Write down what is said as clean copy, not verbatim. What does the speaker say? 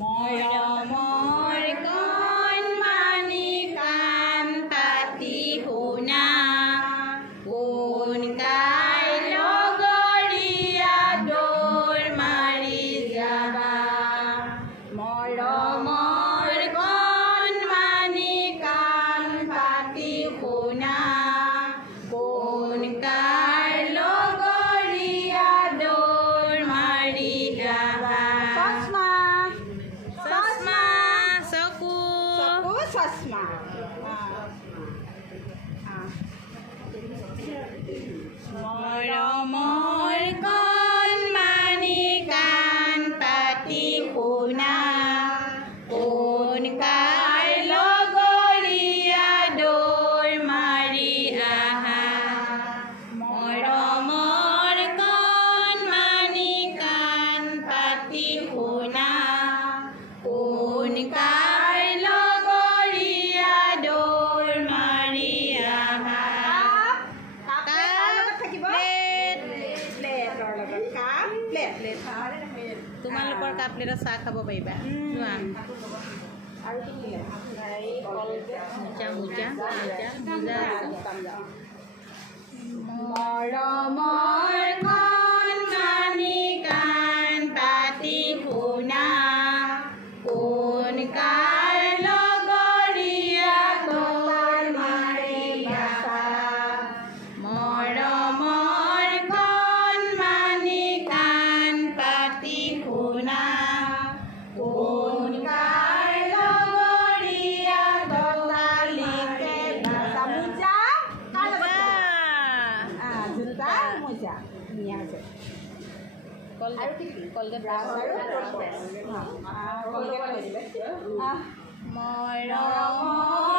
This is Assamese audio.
মৰমৰ কণমানি কাণ পাতি শুনা কোন তাই লগৰীয়া দৌৰ মাৰি যাবা মৰমৰ কণমানি কাণ পাতি শুনা কোন তাই লগৰীয়া দৌৰ মাৰি যাবা Sasma. Mor kণমানি কাণ পাতি শুনা কোন কাৰ লগৰীয়া দৌৰ মাৰি আহা মৰমৰ কণমানি কাণ পাতি শুনা কোন কাৰ তোমালোকৰ কাপ প্লেটত চাহ খাব পাৰিবা মৰমৰ কণমানি কাণ পাতি শুনা কোন কাৰ লগৰীয়া দৌৰ মাৰি আহা মৰমৰ কণমানি কাণ পাতি শুনা কোন কাৰ লগৰীয়া দৌৰালিকে বাছা জোতা মোজা ধুনীয়া আছে কলগেট মৰমৰ